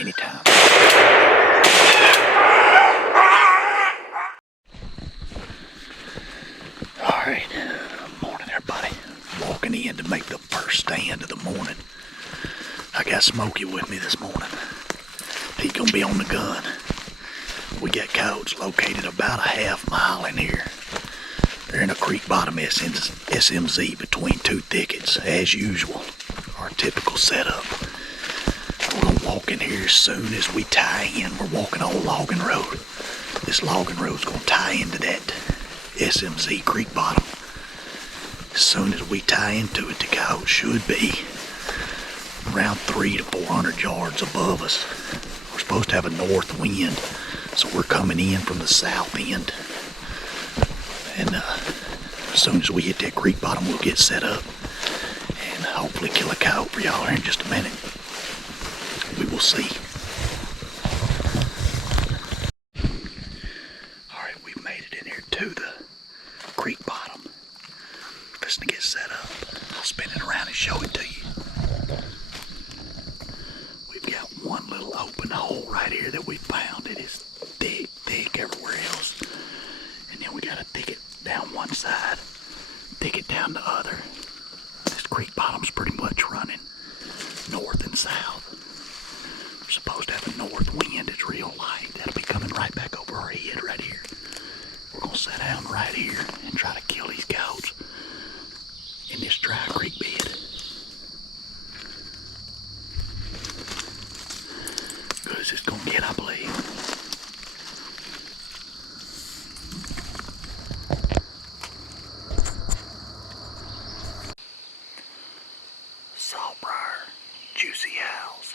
anytime. Alright, morning everybody. Walking in to make the first stand of the morning. I got Smokey with me this morning. He's gonna be on the gun. We got coyotes located about a half mile in here. They're in a creek bottom SMZ between two thickets, as usual. Our typical setup. We're gonna walk in here as soon as we tie in. We're walking on a logging road. This logging road's gonna tie into that SMZ creek bottom. As soon as we tie into it, the coyote should be around 300 to 400 yards above us. We're supposed to have a north wind, so we're coming in from the south end. And as soon as we hit that creek bottom, we'll get set up and hopefully kill a coyote for y'all here in just a minute. We will see. Alright, we've made it in here to the creek bottom. We're just to get set up. I'll spin it around and show it to you. We've got one little open hole right here that we found. It is thick everywhere else. And then we got a thicket down one side, thicket down the other. This creek bottom's pretty much running north and south. We're supposed to have a north wind. It's real light. That'll be coming right back over our head right here. We're gonna sit down right here and try to kill these coyotes in this dry creek bed. Good as it's gonna get, I believe. Salt Briar, juicy Howls.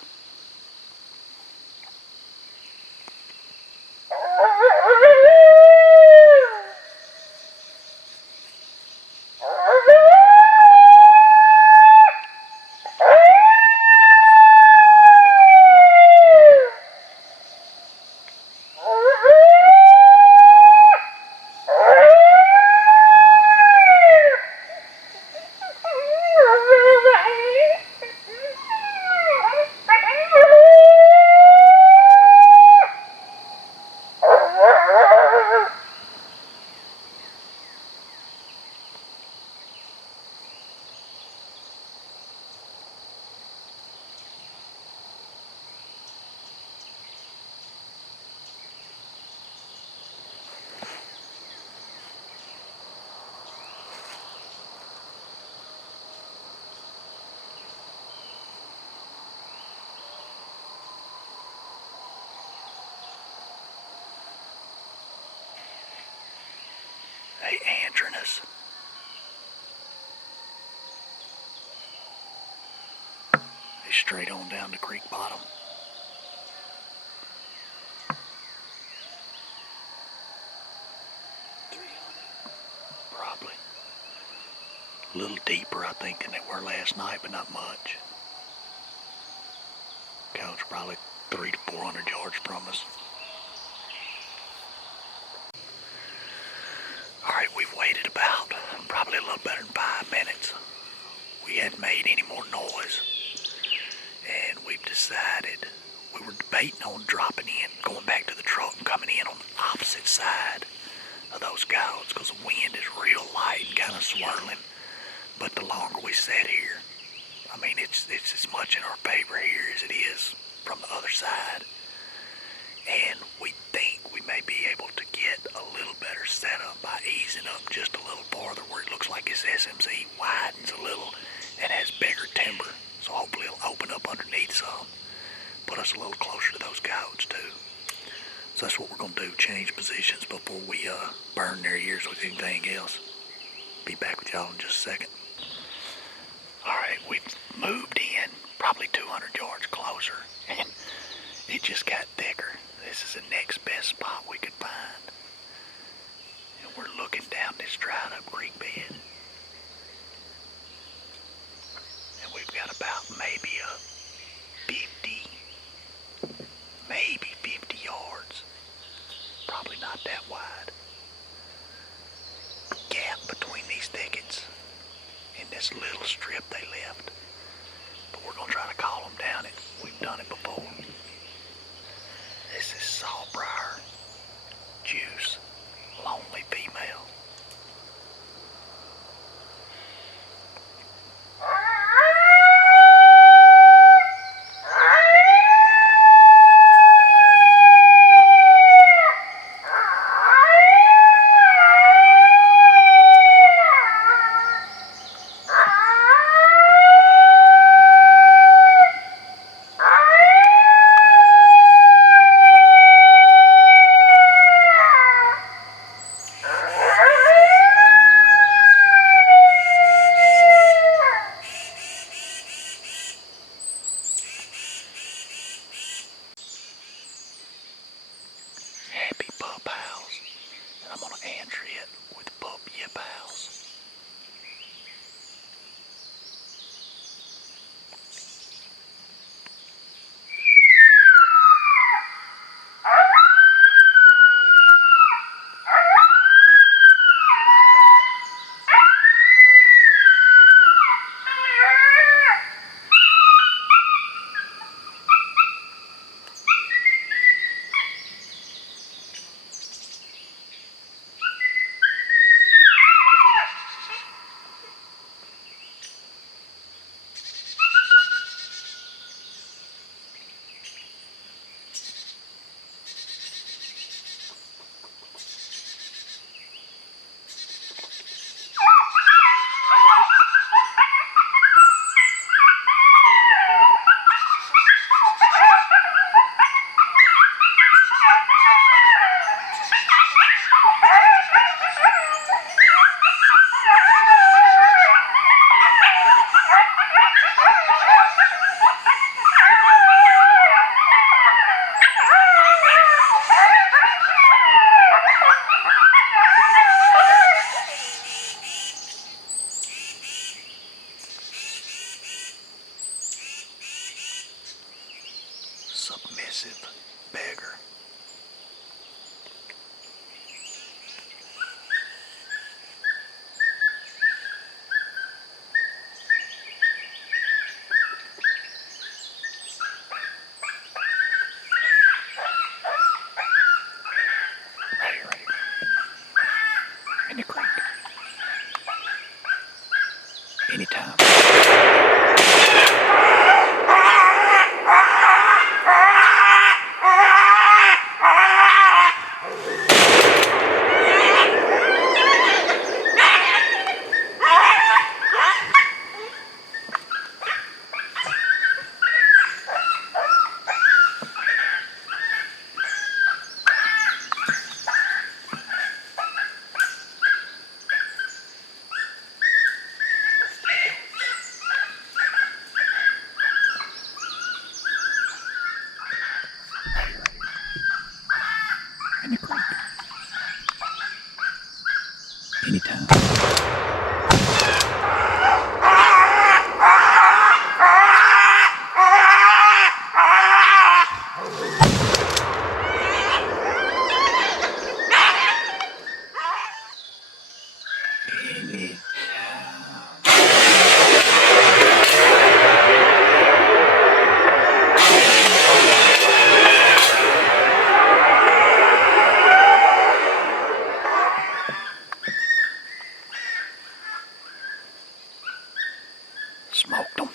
They answering us. They straight on down the creek bottom. Probably. A little deeper, I think, than they were last night, but not much. Coyotes probably 300 to 400 yards from us. Alright, we've waited about probably a little better than 5 minutes. We hadn't made any more noise. And we've decided, we were debating on dropping in, going back to the truck and coming in on the opposite side of those coyotes because the wind is real light and kind of swirling. But the longer we sit here, I mean, it's as much in our favor here as it is from the other side. And we think we may be able to get a little better setup by easing up just a little farther where it looks like this SMZ widens a little and has bigger timber. So hopefully it'll open up underneath some, put us a little closer to those coyotes too. So that's what we're going to do, change positions before we burn their ears with anything else. Be back with y'all in just a second. Alright, we've moved in probably 200 yards closer and it just got thicker. This is the next best spot we could find. And we're looking down this dried up creek bed. And we've got about maybe a 50 yards. Probably not that wide. Gap between these thickets in this little strip they left. But we're going to try to call them down it. We've done it before. This is salt briar, juice, lonely female. Happy pup howls, and I'm gonna answer it with pup yip howls. Submissive beggar. Right here. In the creek. Anytime. In the creek. Anytime. Smoked them.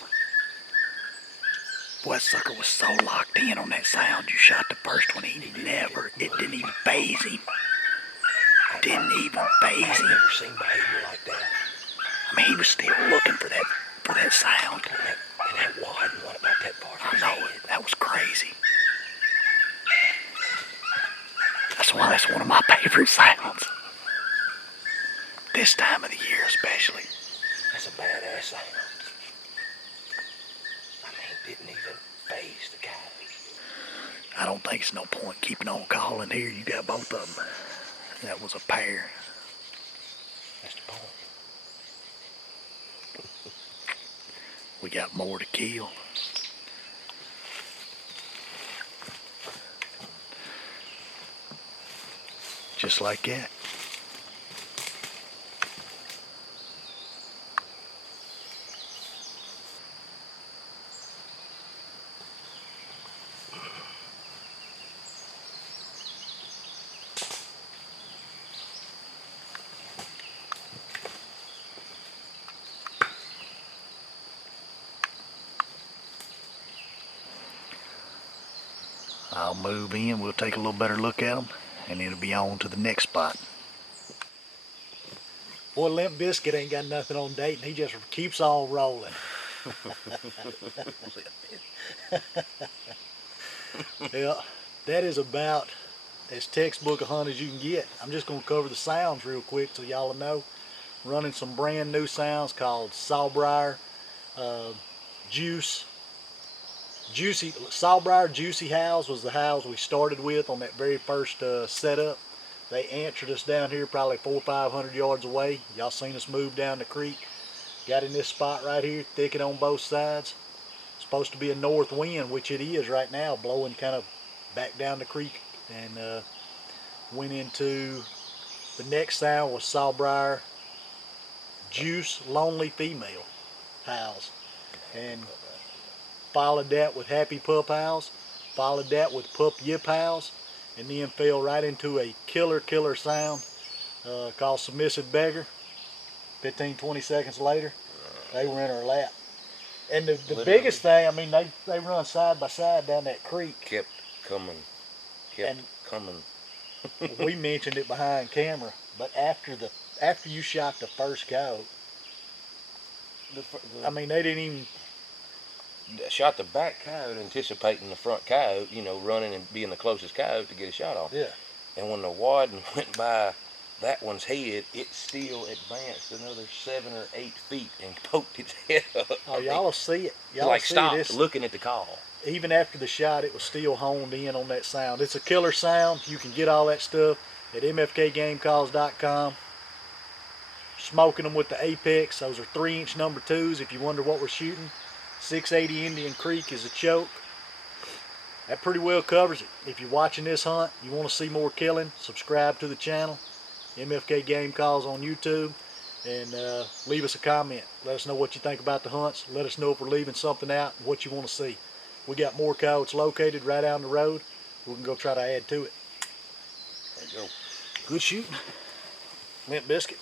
Boy, that sucker was so locked in on that sound. You shot the first one, it didn't even faze him. Didn't even faze him. I've never seen behavior like that. I mean, he was still looking for that sound. And that wide and what about that far from I his know head? it. That was crazy. That's why that's one of my favorite sounds. This time of the year especially. That's a badass sound. I mean, didn't even faze the guy. I don't think it's no point keeping on calling here. You got both of them. That was a pair. That's the point. We got more to kill. Just like that. I'll move in, we'll take a little better look at them, and it'll be on to the next spot. Boy, Limp Bizkit ain't got nothing on Dayton. He just keeps on rolling. Yeah, that is about as textbook a hunt as you can get. I'm just going to cover the sounds real quick so y'all know. Running some brand new sounds called Briar, Juicy Briar, Juicy Howls was the howls we started with on that very first setup. They answered us down here probably 400 or 500 yards away. Y'all seen us move down the creek. Got in this spot right here, thicket on both sides. Supposed to be a north wind, which it is right now, blowing kind of back down the creek. And went into the next sound was Briar, Juice, Lonely Female Howls. And followed that with Happy Pup Howls. Followed that with Pup Yip Howls. And then fell right into a killer sound called Submissive Beggar. 15-20 seconds later, they were in our lap. And the biggest thing, I mean, they run side by side down that creek. Kept coming. We mentioned it behind camera, but after you shot the first coyote, I mean, they didn't even... Shot the back coyote anticipating the front coyote, you know, running and being the closest coyote to get a shot off. Yeah. And when the wad went by that one's head, it still advanced another 7 or 8 feet and poked its head up. Oh, y'all will see it. Y'all like see stopped this. looking at the call. Even after the shot, it was still honed in on that sound. It's a killer sound. You can get all that stuff at mfkgamecalls.com. Smoking them with the Apex. Those are 3-inch number 2s if you wonder what we're shooting. 680 Indian Creek is a choke. That pretty well covers it. If you're watching this hunt, you want to see more killing, subscribe to the channel. MFK Game Calls on YouTube. And leave us a comment. Let us know what you think about the hunts. Let us know if we're leaving something out and what you want to see. We got more coyotes located right down the road. We can go try to add to it. There you go. Good shooting. Limp Bizkit.